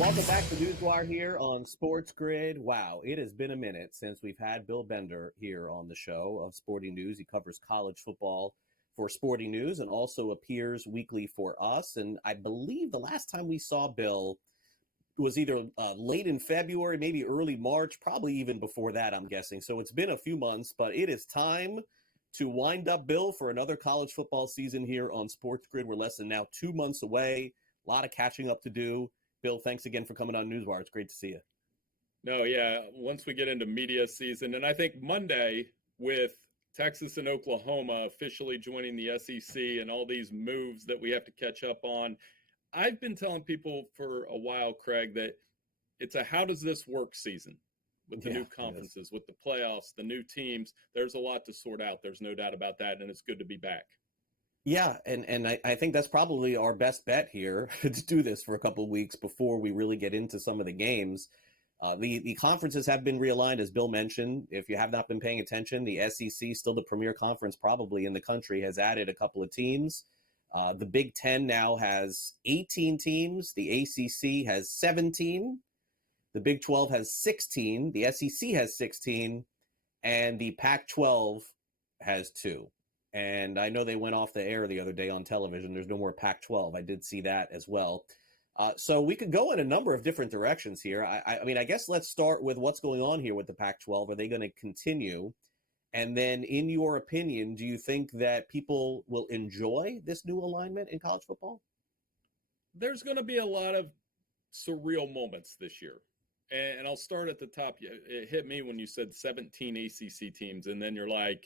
Welcome back to NewsWire here on SportsGrid. Wow, it has been a minute since we've had Bill Bender here on the show of Sporting News. He covers college football for Sporting News and also appears weekly for us. And I believe the last time we saw Bill was either late in February, maybe early March, probably even before that, I'm guessing. So it's been a few months, but it is time to wind up Bill for another college football season here on SportsGrid. We're less than now 2 months away. A lot of catching up to do. Bill, thanks again for coming on NewsWire. It's great to see you. No, yeah. Once we get into media season, and I think Monday with Texas and Oklahoma officially joining the SEC and all these moves that we have to catch up on, I've been telling people for a while, Craig, that it's a how does this work season with the new conferences, with the playoffs, the new teams. There's a lot to sort out. There's no doubt about that, and it's good to be back. Yeah, and I think that's probably our best bet here to do this for a couple of weeks before we really get into some of the games. The conferences have been realigned, as Bill mentioned. If you have not been paying attention, the SEC, still the premier conference probably in the country, has added a couple of teams. The Big Ten now has 18 teams. The ACC has 17. The Big 12 has 16. The SEC has 16. And the Pac-12 has 2. And I know they went off the air the other day on television. There's no more Pac-12. I did see that as well. So we could go in a number of different directions here. I mean, I guess let's start with what's going on here with the Pac-12. Are they going to continue? And then, in your opinion, do you think that people will enjoy this new alignment in college football? There's going to be a lot of surreal moments this year. And I'll start at the top. It hit me when you said 17 ACC teams, and then you're like,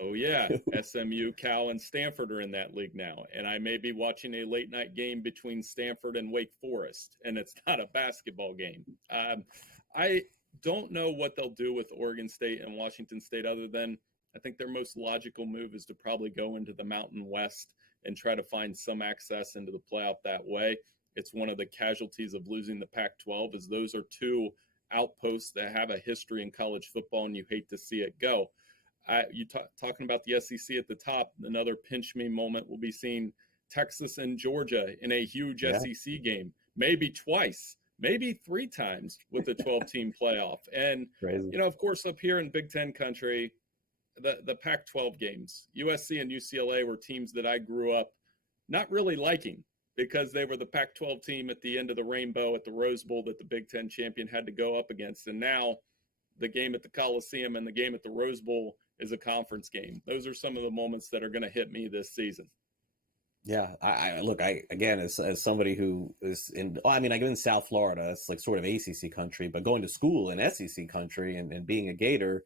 oh, yeah, SMU, Cal, and Stanford are in that league now. And I may be watching a late-night game between Stanford and Wake Forest, and it's not a basketball game. I don't know what they'll do with Oregon State and Washington State other than I think their most logical move is to probably go into the Mountain West and try to find some access into the playoff that way. It's one of the casualties of losing the Pac-12 is those are two outposts that have a history in college football, and you hate to see it go. Talking about the SEC at the top, another pinch me moment will be seeing Texas and Georgia in a huge SEC game, maybe twice, maybe 3 times with the 12-team playoff. And, Crazy. Of course, up here in Big Ten country, the Pac-12 games, USC and UCLA were teams that I grew up not really liking, because they were the Pac-12 team at the end of the rainbow at the Rose Bowl that the Big Ten champion had to go up against. And now the game at the Coliseum and the game at the Rose Bowl is a conference game. Those are some of the moments that are going to hit me this season. Yeah, I look, again, as somebody who is I live in South Florida. It's like sort of ACC country, but going to school in SEC country and being a Gator,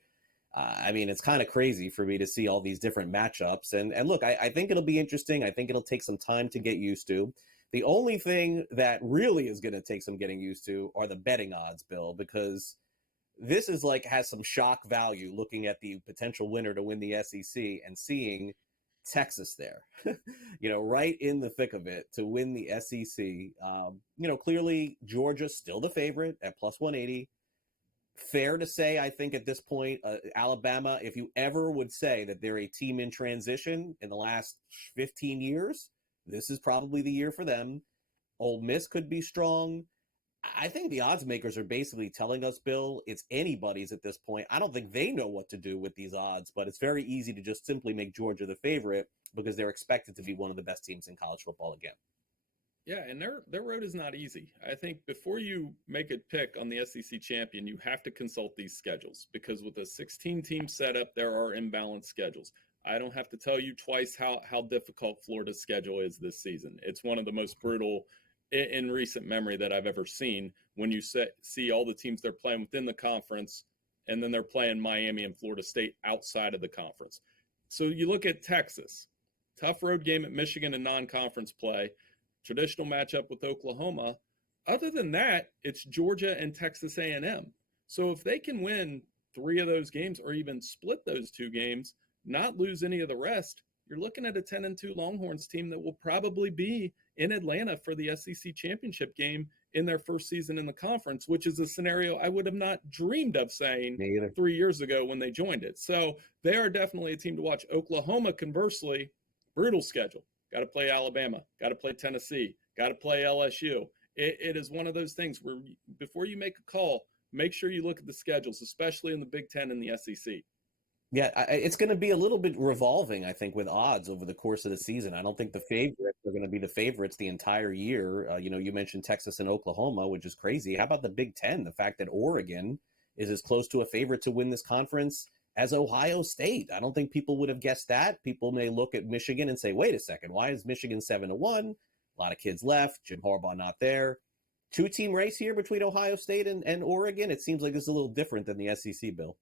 it's kind of crazy for me to see all these different matchups. And look, I think it'll be interesting. I think it'll take some time to get used to. The only thing that really is going to take some getting used to are the betting odds, Bill, because this is has some shock value looking at the potential winner to win the SEC and seeing Texas there, right in the thick of it to win the SEC. Clearly Georgia's still the favorite at plus 180. Fair to say, I think at this point, Alabama, if you ever would say that they're a team in transition in the last 15 years, this is probably the year for them. Ole Miss could be strong. I think the odds makers are basically telling us, Bill, it's anybody's at this point. I don't think they know what to do with these odds, but it's very easy to just simply make Georgia the favorite because they're expected to be one of the best teams in college football again. Yeah, and their road is not easy. I think before you make a pick on the SEC champion, you have to consult these schedules because with a 16-team setup, there are imbalanced schedules. I don't have to tell you twice how difficult Florida's schedule is this season. It's one of the most brutal in recent memory that I've ever seen when you see all the teams they're playing within the conference, and then they're playing Miami and Florida State outside of the conference. So you look at Texas, tough road game at Michigan in non-conference play, traditional matchup with Oklahoma. Other than that, it's Georgia and Texas A&M. So if they can win 3 of those games or even split those 2 games, not lose any of the rest, you're looking at a 10-2 Longhorns team that will probably be in Atlanta for the SEC championship game in their first season in the conference, which is a scenario I would have not dreamed of saying 3 years ago when they joined it. So they are definitely a team to watch. Oklahoma, conversely, brutal schedule. Got to play Alabama, got to play Tennessee, got to play LSU. It is one of those things where before you make a call, make sure you look at the schedules, especially in the Big Ten and the SEC. Yeah, it's going to be a little bit revolving, I think, with odds over the course of the season. I don't think the favorites are going to be the favorites the entire year. You mentioned Texas and Oklahoma, which is crazy. How about the Big Ten? The fact that Oregon is as close to a favorite to win this conference as Ohio State. I don't think people would have guessed that. People may look at Michigan and say, wait a second, why is Michigan 7-1? A lot of kids left. Jim Harbaugh not there. Two-team race here between Ohio State and Oregon. It seems like it's a little different than the SEC, Bill.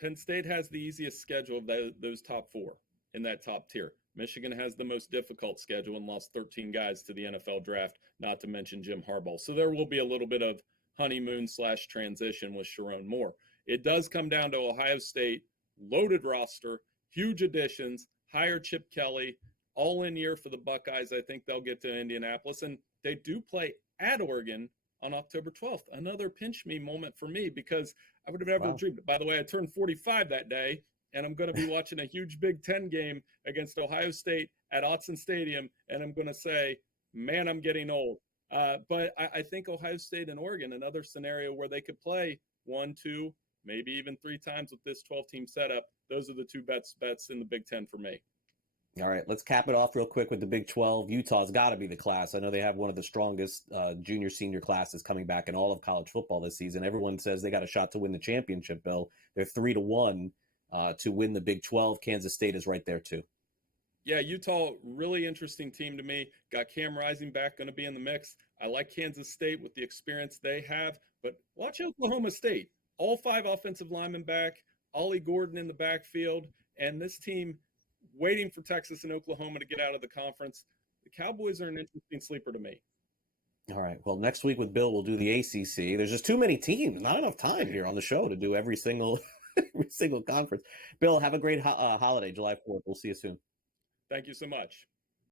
Penn State has the easiest schedule of those top four in that top tier. Michigan has the most difficult schedule and lost 13 guys to the NFL draft, not to mention Jim Harbaugh. So there will be a little bit of honeymoon/transition with Sharon Moore. It does come down to Ohio State, loaded roster, huge additions, hire Chip Kelly, all in year for the Buckeyes. I think they'll get to Indianapolis, and they do play at Oregon on October 12th. Another pinch me moment for me because I would have never dreamed. By the way, I turned 45 that day, and I'm going to be watching a huge Big Ten game against Ohio State at Autzen Stadium, and I'm going to say, man, I'm getting old. But I think Ohio State and Oregon, another scenario where they could play 1, 2, maybe even 3 times with this 12-team setup. Those are the two bets in the Big Ten for me. All right, let's cap it off real quick with the Big 12. Utah's got to be the class. I know they have one of the strongest junior-senior classes coming back in all of college football this season. Everyone says they got a shot to win the championship, Bill. They're 3-1 to win the Big 12. Kansas State is right there, too. Yeah, Utah, really interesting team to me. Got Cam Rising back, going to be in the mix. I like Kansas State with the experience they have, but watch Oklahoma State. All 5 offensive linemen back, Ollie Gordon in the backfield, and this team waiting for Texas and Oklahoma to get out of the conference. The Cowboys are an interesting sleeper to me. All right. Well, next week with Bill, we'll do the ACC. There's just too many teams. Not enough time here on the show to do every single conference. Bill, have a great holiday, July 4th. We'll see you soon. Thank you so much.